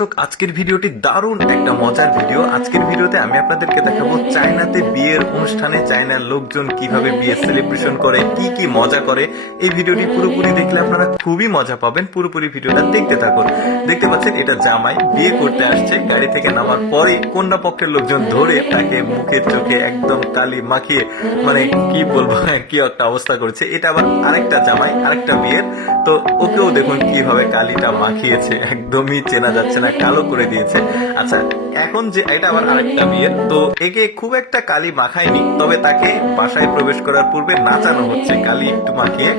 দর্শক, আজকের ভিডিওটি দারুণ একটা মজার ভিডিও। আজকের ভিডিওতে আমি আপনাদেরকে দেখাবো চায়নাতে বিয়ের অনুষ্ঠানে চায়নার লোকজন কীভাবে বিয়ে সেলিব্রেশন করে, কি কি মজা করে। এই ভিডিওটি পুরোপুরি দেখলে আপনারা খুবই মজা পাবেন। পুরোপুরি ভিডিওটা দেখতে থাকুন। দেখতে পাচ্ছেন, এটা জামাই বিয়ে করতে আসছে। গাড়ি থেকে নামার পরে কন্যা পক্ষের লোকজন ধরে তাকে মুখে চোখে একদম কালি মাখিয়ে মানে কি বলব কি একটা অবস্থা করেছে। এটা আবার আরেকটা জামাই, আরেকটা বিয়ের। তো ওকেও দেখুন কীভাবে কালিটা মাখিয়েছে। একদমই চেনা যাচ্ছে না কালো করে দিয়েছে। আচ্ছা এখন যে এটা আবার আরেকটা বিয়ের, তো একে খুব একটা কালি মাখায়নি, তবে তাকে বাসায় প্রবেশ করার পূর্বে নাচানো হচ্ছে, কালি একটু মাখিয়ে।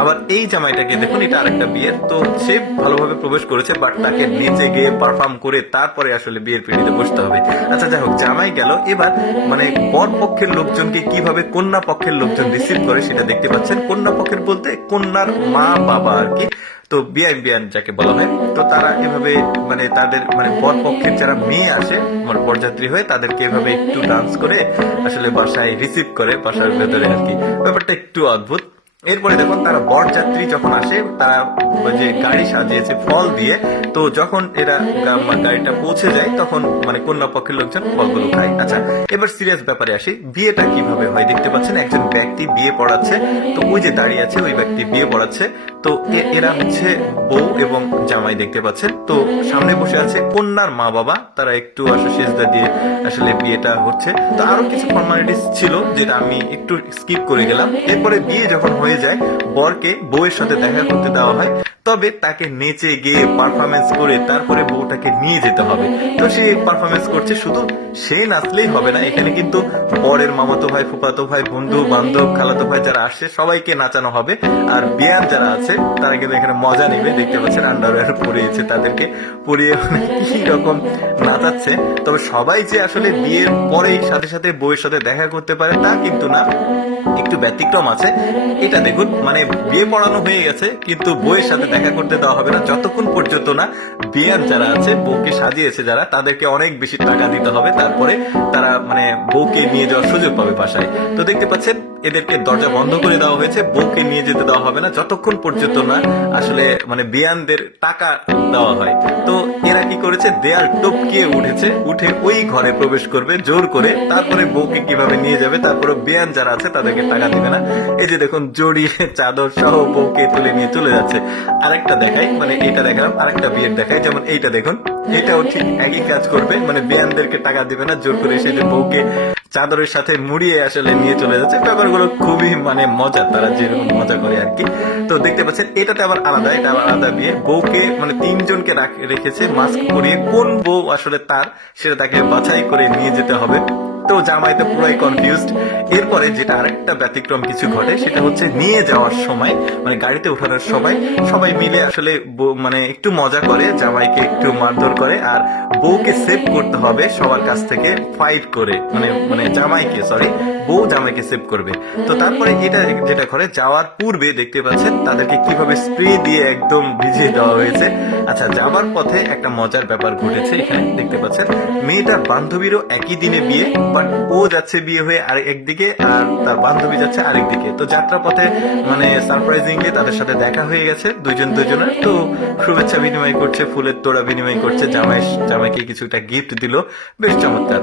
আবার এই জামাইটাকে দেখুন, এটা আরেকটা বিয়ের, তো সে ভালোভাবে প্রবেশ করেছে বাট তাকে নেচে গিয়ে পারফর্ম করে তারপরে আসলে বিয়ের পিড়িতে বসতে হবে। আচ্ছা যাই হোক, জামাই গেল। এবার মানে বর পক্ষের লোকজনকে কীভাবে কন্যা পক্ষের লোকজন রিসিভ করে সেটা দেখতে পাচ্ছেন। কন্যা পক্ষের বলতে কন্যার মা বাবা আর কি। তো বিয়ান বিয়ান যাকে বলা হয়, তো তারা এভাবে মানে তাদের মানে বর পক্ষের যারা মেয়ে আসে মানে বরযাত্রী হয়ে তাদেরকে এভাবে একটু ডান্স করে আসলে বাসায় রিসিভ করে, বাসার ভেতরে আর কি। ব্যাপারটা একটু অদ্ভুত। এরপরে দেখুন তারা বরযাত্রী যখন আসে, তারা যে গাড়ি সাজিয়েছে ফল দিয়ে, তো যখন এরা গাড়িটা পৌঁছে যায়, তখন মানে কন্যা পক্ষের লোকজন ফলগুলো খায়। আচ্ছা এবার সিরিয়াস ব্যাপারে আসি। বিয়েটা কীভাবে হয় দেখতে পাচ্ছেন, একজন ব্যক্তি বিয়ে পড়াচ্ছে, তো ওই যে দাঁড়িয়ে আছে, ওই ব্যক্তি বিয়ে পড়াচ্ছে, তো এরা হচ্ছে বউ এবং জামাই দেখতে পাচ্ছেন, তো সামনে বসে আছে কন্যার মা বাবা তারা একটু আসলে সেজদা দিয়ে আসলে বিয়েটা হচ্ছে। তো আরও কিছু ফর্মালিটিস ছিল, যেটা আমি একটু স্কিপ করে গেলাম। এরপরে বিয়ে যখন হয়ে যায়। বরকে বউয়ের সাথে দেখা করতে দেওয়া হয়। তবে তাকে নেচে গিয়ে পারফরমেন্স করে তারপরে বউটাকে নিয়ে যেতে হবে। তো সে পারফরমেন্স করছে, শুধু সে নাচলেই হবে না, এখানে কিন্তু বরের মামাতো ভাই, ফুফাতো ভাই, বন্ধু বান্ধব, খালাতো ভাই যারা আসছে, সবাইকে নাচানো হবে। আর বিয়ান যারা আছে, তারা কিন্তু এখানে মজা নেবে। দেখতে পাচ্ছেন আন্ডারওয়্যার পরিয়েছে তাদেরকে। পরিয়ে মানে কি রকম নাচাচ্ছে। তবে সবাই যে আসলে বিয়ের পরেই সাথে সাথে বউয়ের সাথে দেখা করতে পারে, তা কিন্তু না। একটু ব্যতিক্রম আছে। এটা দেখুন মানে বিয়ে পড়ানো হয়ে গেছে, কিন্তু বউয়ের সাথে দেখা করতে দেওয়া হবে না। যতক্ষণ পর্যন্ত না বিয়ার যারা আছে, বউকে সাজিয়েছে যারা, তাদেরকে অনেক বেশি টাকা দিতে হবে। তারপরে তারা মানে বউকে নিয়ে যাওয়ার সুযোগ পাবে বাসায়। তো দেখতে পাচ্ছেন এদেরকে দরজা বন্ধ করে দেওয়া হয়েছে, বউকে নিয়ে যেতে দেওয়া হবে না, যতক্ষণ পর্যন্ত না আসলে মানে বিয়ানদের টাকা দেওয়া হয়। তো এরা কি করেছে? দেয়াল টপকিয়ে উঠেছে, উঠে ওই ঘরে প্রবেশ করবে, জোর করে। তারপরে বউকে কীভাবে নিয়ে যাবে, তারপরে বিয়ান যারা আছে তাদেরকে টাকা দিবে না। এই যে দেখুন জড়িয়ে চাদর সহ বউকে তুলে নিয়ে চলে যাচ্ছে। আরেকটা দেখাই মানে এইটা দেখালাম, আরেকটা বিয়ের দেখাই। যেমন এইটা দেখুন এটাও ঠিক একই কাজ করবে মানে বিয়ানদেরকে টাকা দিবে না, জোর করে এসে যে বউকে চাদরের সাথে মুড়িয়ে আসলে নিয়ে চলে যাচ্ছে। ব্যাপারগুলো খুবই মানে মজা তারা যেরকম মজা করে আর কি। তো দেখতে পাচ্ছেন, এটাতে আবার আলাদা, এটা আবার আলাদা বিয়ে। বউকে মানে তিনজনকে রাখ- রেখেছে, মাস্ক পরিয়ে কোন বউ আসলে তার, সেটা তাকে বাছাই করে নিয়ে যেতে হবে। তো জামাই তো পুরাই কনফিউজড এরপরে যেটা আরেকটা ব্যতিক্রম কিছু ঘটে, সেটা হচ্ছে নিয়ে যাওয়ার সময় মানে গাড়িতে ওঠানোর সময়, সবাই মিলে আসলে মানে একটু মজা করে, জামাইকে একটু মারধর করে, আর বউকে সেভ করতে হবে সবার কাছ থেকে ফাইট করে। মানে মানে জামাইকে সরি বউ জামাইকে সেভ করবে। তো তারপরে এটা যেটা করে যাওয়ার পূর্বে দেখতে পাচ্ছেন, তাদেরকে কীভাবে স্প্রে দিয়ে একদম ভিজিয়ে দেওয়া হয়েছে। আচ্ছা যাবার পথে একটা মজার ব্যাপার ঘটেছে এখানে, দেখতে পাচ্ছেন। মেয়েটার বান্ধবীরও একই দিনে বিয়ে বাট ও যাচ্ছে বিয়ে হয়ে আর একদিকে আর তার বান্ধবী যাচ্ছে আরেক দিকে। তো যাত্রা পথে মানে সারপ্রাইজিংলি তাদের সাথে দেখা হয়ে গেছে, দুইজন দুজনের তো শুভেচ্ছা বিনিময় করছে, ফুলের তোড়া বিনিময় করছে, জামাই, জামাইকে কিছুটা গিফট দিল। বেশ চমৎকার।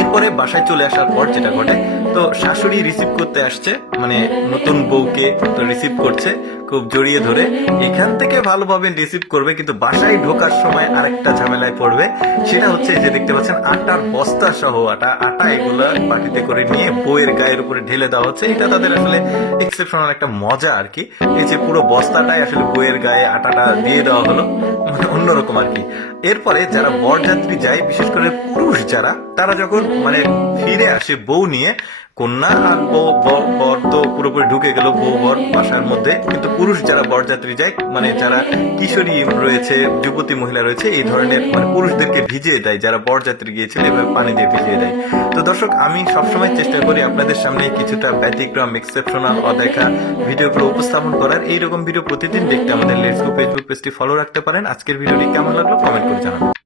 এরপরে বাসায় চলে আসার পর যেটা ঘটে, তো শাশুড়ি রিসিভ করতে আসছে মানে নতুন বউকে তো রিসিভ করছে, খুব জড়িয়ে ধরে। এখান থেকে ভালোভাবে রিসিভ করবে কিন্তু বাসায় ঢোকার সময় আরেকটা ঝামেলায় পড়বে। সেটা হচ্ছে যে দেখতে পাচ্ছেন, আটার বস্তা সহ আটা আটা এগুলো বাটিতে করে নিয়ে বউয়ের গায়ের উপরে ঢেলে দেওয়া হচ্ছে। এটা তাদের আসলে এক্সেপশনাল একটা মজা আর কি। এই যে পুরো বস্তাটাই আসলে বউয়ের গায়ে আটাটা দিয়ে দেওয়া হলো মানে অন্যরকম আর কি। এরপরে যারা বরযাত্রী যায়, বিশেষ করে পুরুষ যারা, তারা যখন মানে ফিরে আসে বউ নিয়ে কন্যা আর বর তো পুরোপুরি ঢুকে গেল বউ, বর বাসার মধ্যে। কিন্তু পুরুষ যারা বরযাত্রী যায় মানে যারা কিশোরী রয়েছে, যুবতী মহিলা রয়েছে, এই ধরনের মানে পুরুষদেরকে ভিজিয়ে দেয়, যারা বরযাত্রী গিয়েছিল, এভাবে পানি দিয়ে ভিজিয়ে দেয়। তো দর্শক, আমি সবসময় চেষ্টা করি আপনাদের সামনে কিছুটা ব্যতিক্রম এক্সেপশনাল অদেখা ভিডিওগুলো উপস্থাপন করার। এইরকম ভিডিও প্রতিদিন দেখতে আমাদের লেটস গো ফেসবুক পেজটি ফলো রাখতে পারেন। আজকের ভিডিওটি কেমন লাগল কমেন্ট করে জানাবেন।